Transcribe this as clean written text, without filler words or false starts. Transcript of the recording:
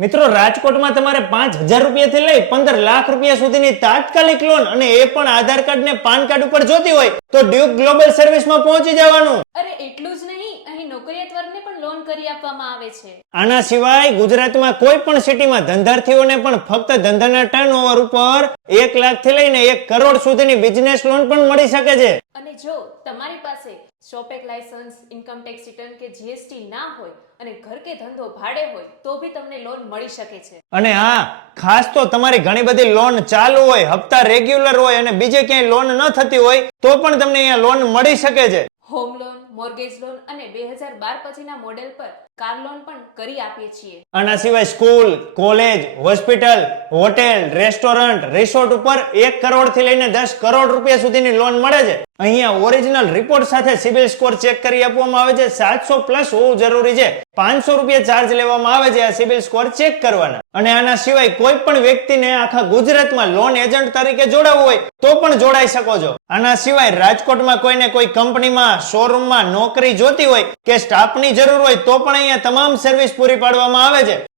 મિત્રો, રાજકોટમાં તમારે 5,000 રૂપિયાથી લઈ 15 લાખ રૂપિયા સુધીની તાત્કાલિક લોન અને એ પણ આધાર કાર્ડ ને પાન કાર્ડ ઉપર જોતી હોય તો ડ્યુક ગ્લોબલ સર્વિસમાં પહોંચી જવાનું. અરે એટલું જ નહીં, અહીં નોકરિયાત વર્ગને પણ લોન કરી આપવામાં આવે છે. આના સિવાય ગુજરાતમાં કોઈ પણ સિટીમાં ધંધાર્થીઓને પણ ફક્ત ધંધાના ટર્નઓવર ઉપર 1 લાખથી લઈને 1 કરોડ સુધીની બિઝનેસ લોન પણ મળી શકે છે. અને જો તમારી પાસે શોપેક લાયસન્સ, ઇન્કમ ટેક્સ રિટર્ન કે જીએસટી ના હોય અને ઘર કે ધંધો ભાડે હોય તો બી તમને લોન મળી શકે છે. અને હા, ખાસ તો તમારી ઘણી બધી લોન ચાલુ હોય, હપ્તા રેગ્યુલર હોય અને બીજે ક્યાંય લોન ન થતી હોય તો પણ તમને અહીંયા લોન મળી શકે છે. હોમ લોન, મોર્ગેજ લોન અને 2012 પછીના મોડેલ પર કાર લોન પણ કરી આપીએ છીએ. આના સિવાય school, college, hospital, hotel, restaurant, resort ઉપર 1 કરોડ થી લઈને 10 કરોડ રૂપિયા સુધીની લોન મળે છે. અહીંયા ઓરિજિનલ રિપોર્ટ સાથે સિબિલ સ્કોર ચેક કરી આપવામાં આવે છે. 700 પ્લસ હોવું જરૂરી છે. 500 રૂપિયા ચાર્જ લેવામાં આવે છે આ સિબિલ સ્કોર ચેક કરવાના. અને આના સિવાય કોઈ પણ વ્યક્તિને આખા ગુજરાતમાં લોન એજન્ટ તરીકે જોડાવવું હોય તો પણ જોડાઈ શકો છો. આના સિવાય રાજકોટમાં કોઈને કોઈ કંપનીમાં, શોરૂમમાં નોકરી જોતી હોય કે સ્ટાફની જરૂર હોય તો પણ અહીંયા તમામ સર્વિસ પૂરી પાડવામાં આવે છે.